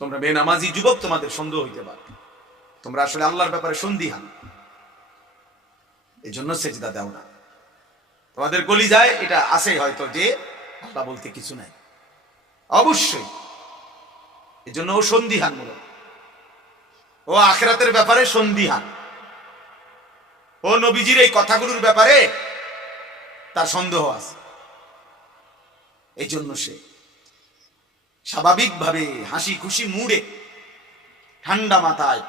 তোমরা বেনামাজি যুবক তোমাদের সন্দেহ হইতে পারে। তোমরা আসলে আল্লাহর ব্যাপারে সন্দিহান। এই জন্য সেজদা দাও না। তোমাদের গলি যায় এটা আছে হয়তো যে আল্লাহ বলতে কিছু নাই। অবশ্যই। এই জন্য ও সন্দিহান মূলক ও আখেরাতের ব্যাপারে সন্দিহান। ও নবীজির এই কথাগুলোর ব্যাপারে তার সন্দেহ আছে। এই জন্য সে স্বাভাবিকভাবে হাসি খুশি মুড়ে ঠান্ডা মাথায়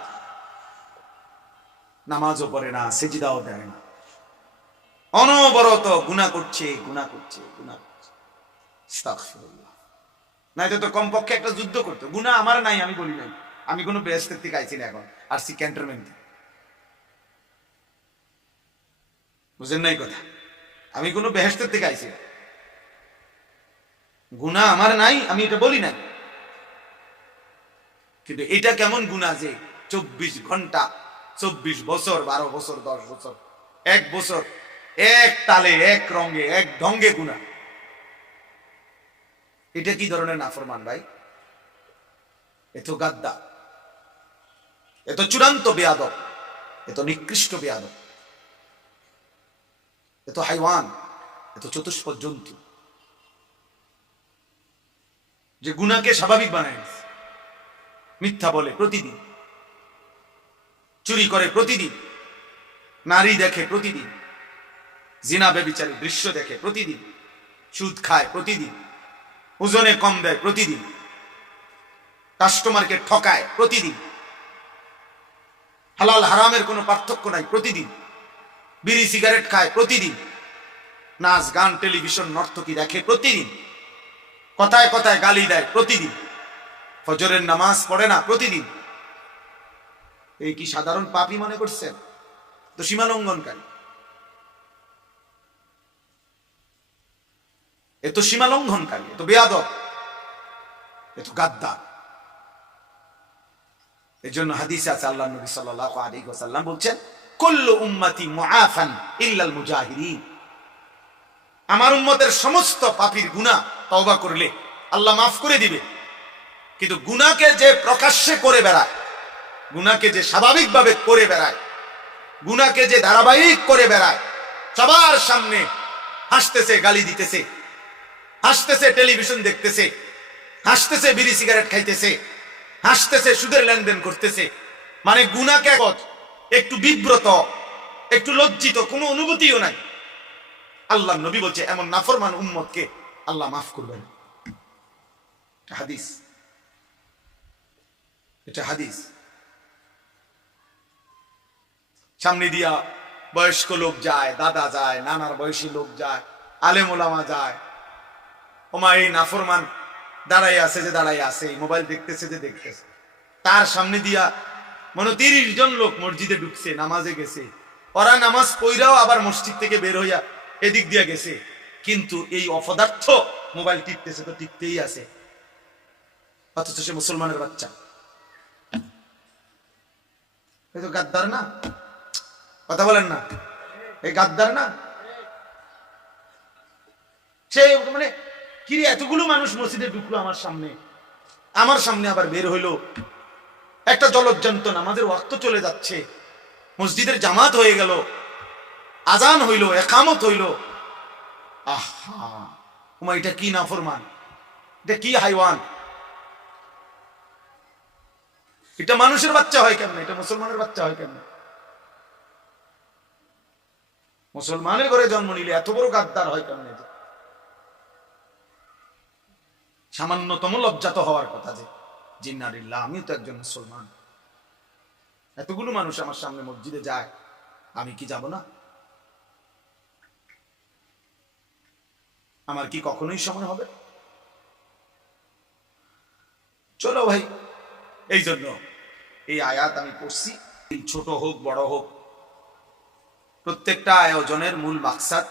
নামাজও পড়ে না, সেজিদাও দেয় না। অনবরত গুণা করছে গুণা করছে গুণা করছে। নাইতো তো কমপক্ষে একটা যুদ্ধ করতো। গুণা আমার নাই, আমি বলি নাই। আমি কোনো বেহেস্তের থেকে আইছি না এখন, আর সি ক্যান্টনমেন্ট বুঝেন নাই কথা? আমি কোনো বেহেস্তের থেকে আইছি না। গুণা আমার নাই, আমি এটা বলি নাই। কিন্তু এটা কেমন গুণা যে চব্বিশ ঘণ্টা, চব্বিশ বছর, বারো বছর, দশ বছর, এক বছর, এক তালে, এক রঙে, এক ঢঙ্গে গুণা এটা কি ধরনের নাফরমান ভাই? এত গাদ্দা, এত চূড়ান্ত বেয়াদব, এত নিকৃষ্ট বেয়াদব, এত হাইওয়ান, এত চতুষ্প জন্তু। যে গুনাকে স্বাভাবিক বানায়। মিথ্যা বলে প্রতিদিন। চুরি করে প্রতিদিন। নারী দেখে প্রতিদিন। জিনা বেবিচারী দৃশ্য দেখে প্রতিদিন। সুদ খায় প্রতিদিন। ওজনে কম দেয় প্রতিদিন। কাস্টমারকে ঠকায় প্রতিদিন। হালাল হারামের কোনো পার্থক্য নাই প্রতিদিন। বিড়ি, সিগারেট খায় প্রতিদিন। নাচ, গান, টেলিভিশন, নর্তকী দেখে প্রতিদিন। কথায় কথায় গালি দেয় প্রতিদিন। ফজরের নামাজ পড়ে না প্রতিদিন। এই কি সাধারণ পাপি মনে করছেন? তো সীমা লঙ্ঘনকারী এ তো সীমা লঙ্ঘনকারী এ তো বেয়াদব, এ তো গাদ্দার। এই জন্য হাদিসে আছে, আল্লাহ নবী সাল্লাল্লাহু আলাইহি ওয়াসাল্লাম বলছেন, কুল্লু উম্মতি মুআফান ইল্লাল মুজাহিরিন আমার উম্মতের সমস্ত পাপীর গুনাহ তওবা করলে আল্লাহ মাফ করে দিবে। কিন্তু গুনাকে যে প্রকাশ্যে করে বেড়ায়, গুনাকে যে স্বাভাবিকভাবে করে বেড়ায়, গুনাকে যে ধারাবাহিক করে বেড়ায়, সবার সামনে হাসতেছে, গালি দিতেছে, হাসতেছে, টেলিভিশন দেখতেছে, হাসতেছে, বিড়ি সিগারেট খাইতেছে, হাসতেছে, সুদের লেনদেন করতেছে। মানে গুনাকে একটু বিব্রত, একটু লজ্জিত, কোনো অনুভূতিও নাই। আল্লাহ নবী বলছে, এমন নাফরমান উম্মতকে আল্লাহ মাফ করবেন। হাদিস। এটা হাদিস। সামনে দিয়া বয়স্ক লোক যায়, দাদা যায়, নানার বয়সী লোক যায় আলেম ওলামা যায়। ওমা, এই নাফরমান দাঁড়াই আছে যে দাঁড়াই আছে মোবাইল দেখতেছে যে দেখতেছে। তার সামনে দিয়া মনে তিরিশ জন লোক মসজিদে ঢুকছে, নামাজে গেছে। ওরা নামাজ পইরাও আবার মসজিদ থেকে বের হইয়া এদিক দিয়া গেছে। কিন্তু এই অপদার্থ মোবাইল টিপতেছে তো টিপতেই আছে। অথচ সে মুসলমানের বাচ্চা। এই তো গাদ্দার না? কথা বলেন না। এই গাদ্দার না? সে মানে কিরে এতগুলো মানুষ মসজিদে ঢুকলো আমার সামনে। আমার সামনে আবার বের হইল। একটা জলজ্জান্ত নামাজের ওয়াক্ত চলে যাচ্ছে। মসজিদের জামাত হয়ে গেল। আজান হইল, একামত হইল। আহা, উমা, এটা কি নাফরমান? এটা কি হাইওয়ান? এটা মানুষের বাচ্চা হয় কেমনে? এটা মুসলমানের বাচ্চা হয় কেমনে? মুসলমানের ঘরে জন্ম নিলে এত বড় গাদ্দার হয় কেমনে? সামান্যতম লজ্জাত হওয়ার কথা যে, জিন্নারিল্লাহ, আমিও তো একজন মুসলমান। এতগুলো মানুষ আমার সামনে মসজিদে যায়, আমি কি যাব না? আমার কি কখনোই সময় হবে? চলো ভাই, এই জন্য এই আয়াত আমি পড়ছি। ছোট হোক, বড় হোক, প্রত্যেকটা আয়োজনের মূল মাকসাদ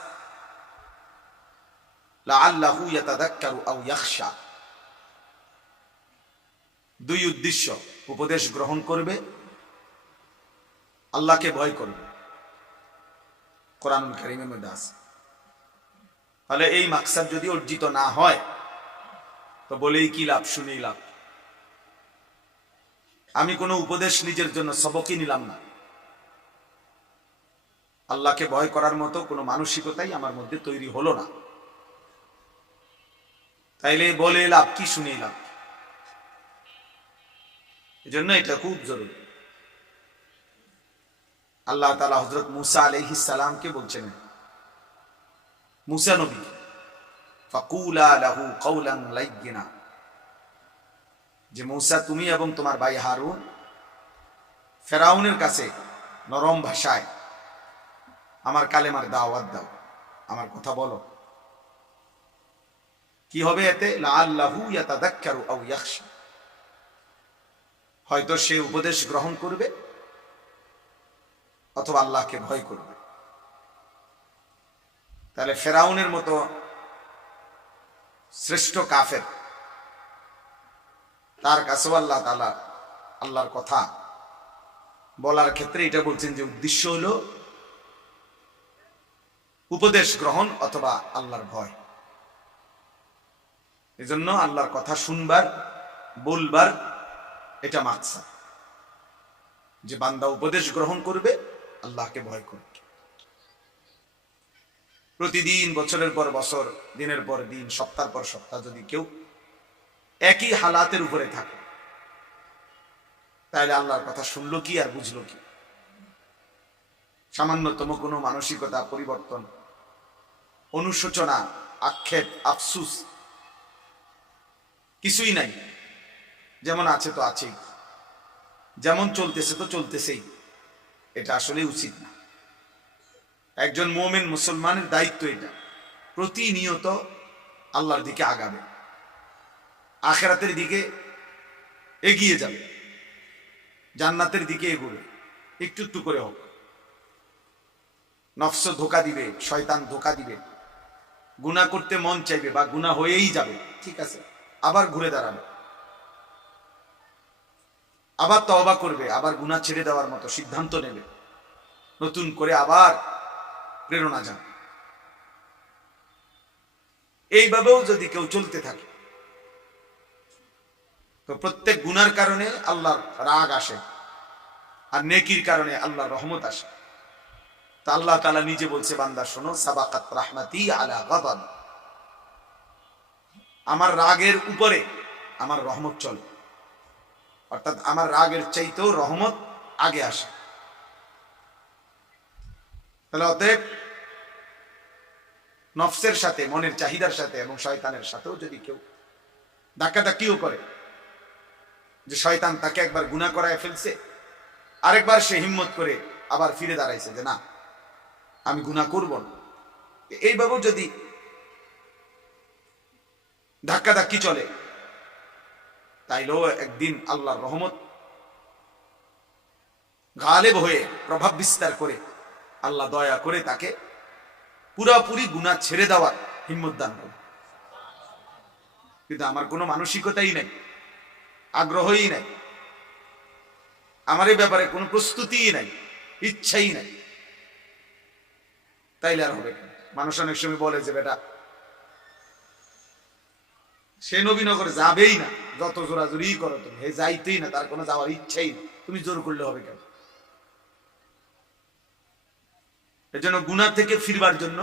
দুই উদ্দেশ্য, উপদেশ গ্রহণ করবে, আল্লাহকে ভয় করবে। কোরআন কারিমের মধ্যে আছে। তাহলে এই মাকসাদ যদি অর্জিত না হয়, তো বলেই কি লাভ, শুনেই লাভ। আমি কোনো উপদেশ নিজের জন্য সবকই নিলাম না। আল্লাহকে ভয় করার মতো কোনো মানসিকতাই আমার মধ্যে তৈরি হলো না। তাইলে বলে লাভ কি শুনে লাভ। এই জন্য এটা খুব জরুরি। আল্লাহ তালা হজরত মুসা আলহ সালামকে বলছেন মুসা নবী। ফাকুলা লাহু কৌলাং লাইগিনা যে মৌসা, তুমি এবং তোমার ভাই হারুন ফেরাউনের কাছে নরম ভাষায় আমার কালেমার দাওয়াত দাও, আমার কথা বলো। কি হবে এতে? হয়তো সে উপদেশ গ্রহণ করবে, অথবা আল্লাহকে ভয় করবে। তাহলে ফেরাউনের মতো শ্রেষ্ঠ কাফের। তার কাছেও আল্লাহ তালা আল্লাহর কথা বলার ক্ষেত্রে এটা বলছেন যে উদ্দেশ্য হলো উপদেশ গ্রহণ অথবা আল্লাহর ভয়। এজন্য আল্লাহর কথা শুনবার, বলবার এটা মাকসা যে বান্দা উপদেশ গ্রহণ করবে, আল্লাহকে ভয় করবে। প্রতিদিন, বছরের পর বছর, দিনের পর দিন, সপ্তাহ পর সপ্তাহ যদি কেউ একই হালাতের উপরে থাকে, তাহলে আল্লাহর কথা শুনলো কি আর বুঝলো কি? সামান্যতম কোনো মানসিকতা, পরিবর্তন, অনুশোচনা, আক্ষেপ, আফসুস কিছুই নাই। যেমন আছে তো আছেই। যেমন চলতেছে তো চলতেছেই। এটা আসলে উচিত না। একজন মোমেন মুসলমানের দায়িত্ব এটা। প্রতিনিয়ত আল্লাহর দিকে আগাবে। আখেরাতের দিকে এগিয়ে যাবে। জান্নাতের দিকে এগোবে। একটু একটু করে হোক। নফস ধোকা দিবে, শয়তান ধোকা দিবে। গুণা করতে মন চাইবে বা গুণা হয়েই যাবে, ঠিক আছে? আবার ঘুরে দাঁড়াবে। আবার তওবা করবে, আবার গুণা ছেড়ে দেওয়ার মতো সিদ্ধান্ত নেবে। নতুন করে আবার প্রেরণা যান এইভাবেও যদি কেউ চলতে থাকে, তো প্রত্যেক গুনার কারণে আল্লাহর রাগ আসে আর নেকির কারণে আল্লাহর রহমত আসে। তা আল্লাহ তালা নিজে বলছে, বান্দা, শোনো, সাবাকাত রাহমাতি আলা গাদাব আমার রাগের উপরে আমার রহমত চলে। অর্থাৎ আমার রাগের চাইতেও রহমত আগে আসে। তাহলে অতএব নফসের সাথে, মনের চাহিদার সাথে এবং শয়তানের সাথেও যদি কেউ ধাক্কাধাক্কিও করে, যে শয়তান তাকে একবার গুণা করায় ফেলছে, আরেকবার সে হিম্মত করে আবার ফিরে দাঁড়াইছে যে না, আমি গুণা করব না। এইভাবেও যদি ধাক্কাধাক্কি চলে, তাইলেও একদিন আল্লাহর রহমত গালেব হয়ে প্রভাব বিস্তার করে আল্লাহ দয়া করে তাকে পুরাপুরি গুণা ছেড়ে দেওয়ার হিম্মত দান করে কিন্তু আমার কোনো মানসিকতাই নাই, আগ্রহই নাই, আমার এই ব্যাপারে কোনো প্রস্তুতিই নাই, ইচ্ছাই নাই। তাইলে আর হবে মানুষ অনেক সময় বলে যে, বেটা, সে নবীনগর যাবেই না, যত জোরাজুরি করো তুমি, হে যাইতেই না, তার কোনো যাওয়ার ইচ্ছাই নেই। তুমি জোর করলে হবে কেন? এজন্য গুণা থেকে ফিরবার জন্য,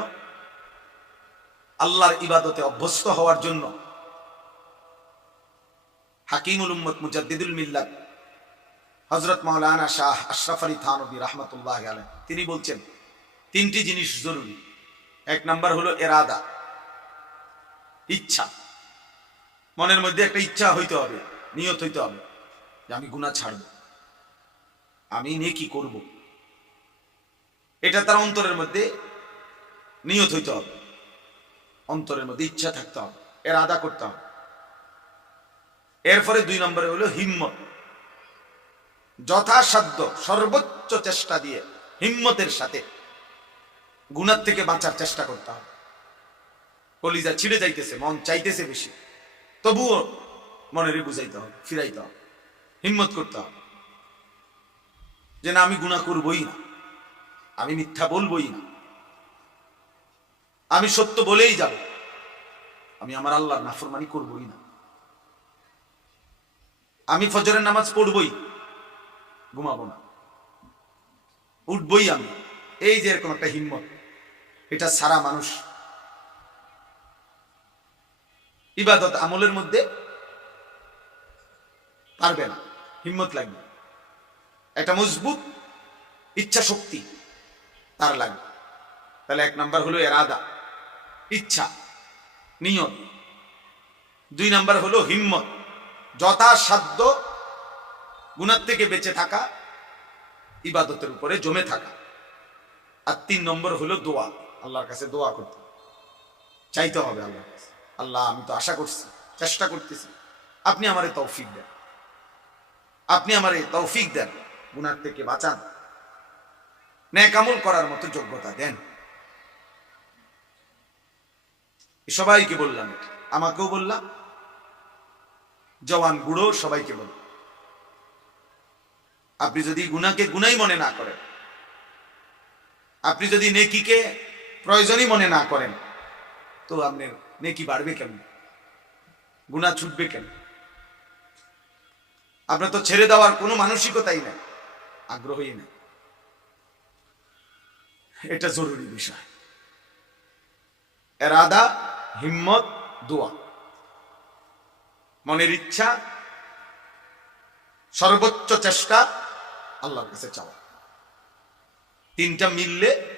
আল্লাহর ইবাদতে অভ্যস্ত হওয়ার জন্য, হাকিমুল উম্মত মুজাদ্দিদুল মিল্লাত হজরত মাওলানা শাহ আশরাফ আলী থানবী রহমতুল্লাহ আলেন তিনি বলছেন, তিনটি জিনিস জরুরি। এক নাম্বার হলো এরাদা, ইচ্ছা। মনের মধ্যে একটা ইচ্ছা হইতে হবে, নিয়ত হইতে হবে যে আমি গুণা ছাড়ব, আমি নেকি করব। এটা তার অন্তরের মধ্যে নিয়ত হইতে হবে। অন্তরের মধ্যে ইচ্ছা থাকতে হবে এর আদা করতে হবে। এরপরে দুই নম্বরে হলো হিম্মত। যথাসাধ্য, সর্বোচ্চ চেষ্টা দিয়ে হিম্মতের সাথে গুণার থেকে বাঁচার চেষ্টা করতে হবে। কলিজা ছিঁড়ে যাইতেছে, মন চাইতেছে বেশি। তবুও মনের বুঝাইতে হবে, ফিরাইতে হবে। হিম্মত করতে হবে যে না, আমি গুণা করবই না। আমি মিথ্যা বলবই না। আমি সত্য বলেই যাব। আমি আমার আল্লাহর নাফরমানি করবই না। আমি ফজরের নামাজ পড়বই। ঘুমাবো না। উঠবই আমি। এই যে এরকম একটা হিম্মত, এটা সারা মানুষ ইবাদত আমলের মধ্যে পারবে না। হিম্মত লাগবে। একটা মজবুত ইচ্ছা শক্তি তার লাগবে। তাহলে এক নাম্বার হলো এরাদা, ইচ্ছা, নিয়ত। দুই নাম্বার হলো হিম্মত, যথাসাধ্য গুণার থেকে বেঁচে থাকা, ইবাদতের উপরে জমে থাকা। আর তিন নম্বর হলো দোয়া, আল্লাহর কাছে দোয়া করতে। চাইতে হবে আল্লাহর কাছে। আল্লাহ, আমি তো আশা করছি, চেষ্টা করতেছি। আপনি আমারে তৌফিক দেন। আপনি আমারে তৌফিক দেন, গুনার থেকে বাঁচান। ন্যাকামল করার মতো যোগ্যতা দেন। সবাইকে বললাম, আমাকেও বললাম, জওয়ান বুড়ো সবাইকে বললাম। আপনি যদি গুনাকে গুনাই মনে না করেন, আপনি যদি নেকিকে প্রয়োজনই মনে না করেন, তো আপনার নেকি বাড়বে কেন গুণা ছুটবে কেন আপনার তো ছেড়ে দেওয়ার কোনো মানসিকতাই নাই, আগ্রহই নেই। এটা জরুরি বিষয়। এরাদা, হিম্মত, দোয়া। মনের ইচ্ছা, সর্বোচ্চ চেষ্টা, আল্লাহর কাছে চাওয়া। তিনটা মিললে